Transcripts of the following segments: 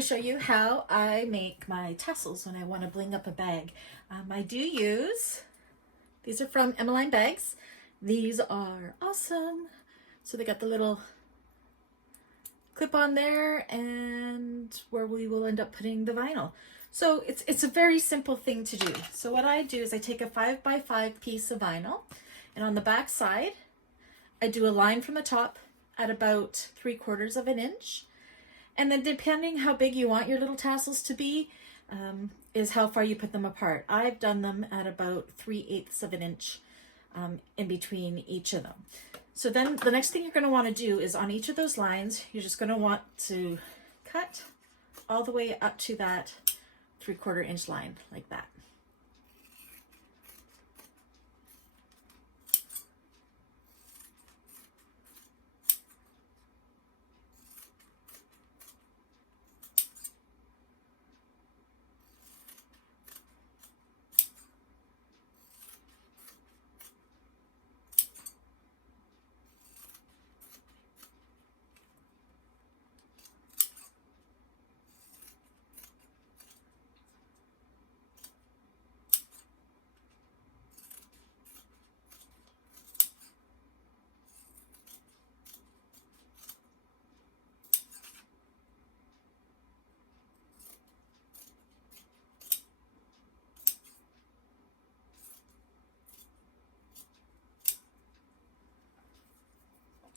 to show you how I make my tassels when I want to bling up a bag. I do use, these are from Emmaline bags. These are awesome. So they got the little clip on there and where we will end up putting the vinyl. So it's a very simple thing to do. So what I do is I take a 5x5 piece of vinyl, and on the back side, I do a line from the top at about 3/4 of an inch. And then depending how big you want your little tassels to be, is how far you put them apart. I've done them at about 3/8 of an inch in between each of them. So then the next thing you're going to want to do is on each of those lines, you're just going to want to cut all the way up to that 3/4 inch line like that.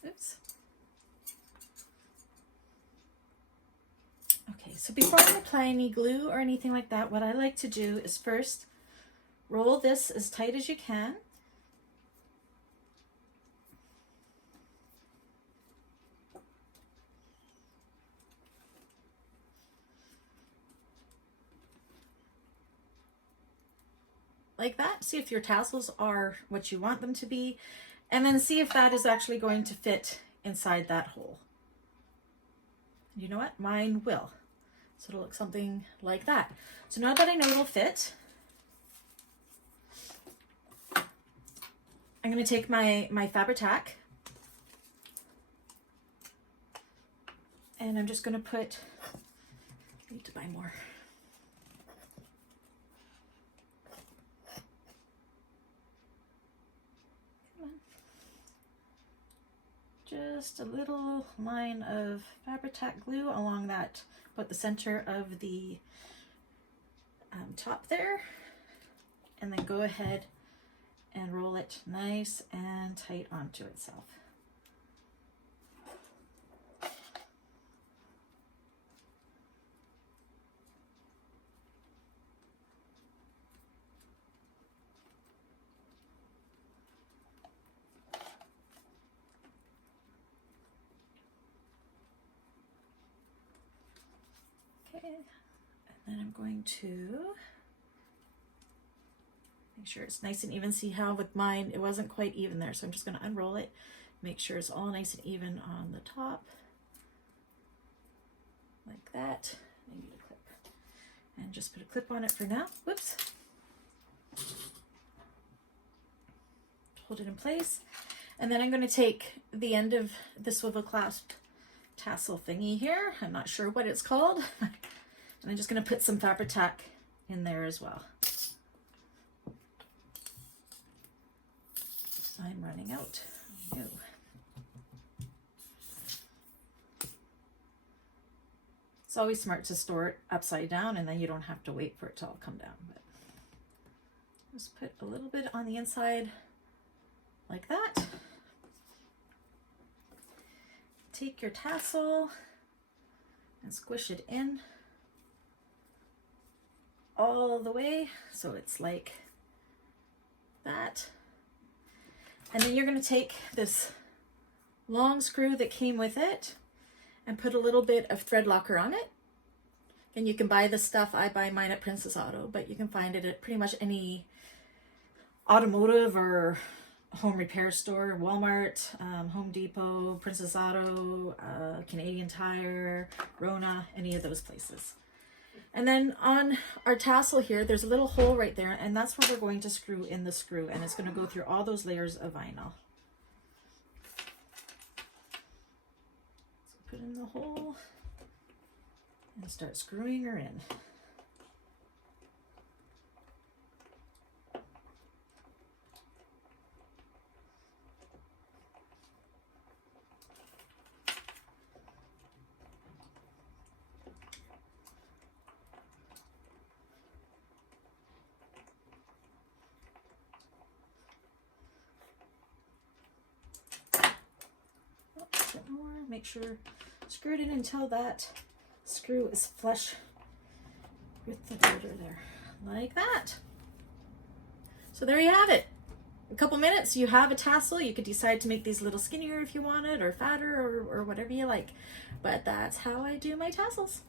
Oops. Okay, so before I apply any glue or anything like that, what I like to do is first roll this as tight as you can. Like that. See if your tassels are what you want them to be, and then see if that is actually going to fit inside that hole. You know what? Mine will. So it'll look something like that. So now that I know it'll fit, I'm going to take my Fabri-Tac, and I'm just going to put, I need to buy more. Just a little line of Fabri-Tac glue along that, about the center of the top there, and then go ahead and roll it nice and tight onto itself. And then I'm going to make sure it's nice and even. See how with mine it wasn't quite even there, so I'm just going to unroll it, make sure it's all nice and even on the top like that. I need a clip, and just put a clip on it for now. Whoops. Hold it in place, and then I'm going to take the end of the swivel clasped tassel thingy here. I'm not sure what it's called. And I'm just going to put some Fabri-Tac in there as well. I'm running out. No. It's always smart to store it upside down, and then you don't have to wait for it to all come down. But just put a little bit on the inside like that. Take your tassel and squish it in all the way so it's like that. And then you're going to take this long screw that came with it and put a little bit of thread locker on it. And you can buy this stuff. I buy mine at Princess Auto, but you can find it at pretty much any automotive or home repair store, Walmart, Home Depot, Princess Auto, Canadian Tire, Rona, any of those places. And then on our tassel here, there's a little hole right there, and that's where we're going to screw in the screw, and it's going to go through all those layers of vinyl. So put in the hole. and start screwing her in. A bit more, make sure screw it in until that screw is flush with the border there, like that. So there you have it. A couple minutes, you have a tassel. You could decide to make these a little skinnier if you wanted, or fatter, or whatever you like. But that's how I do my tassels.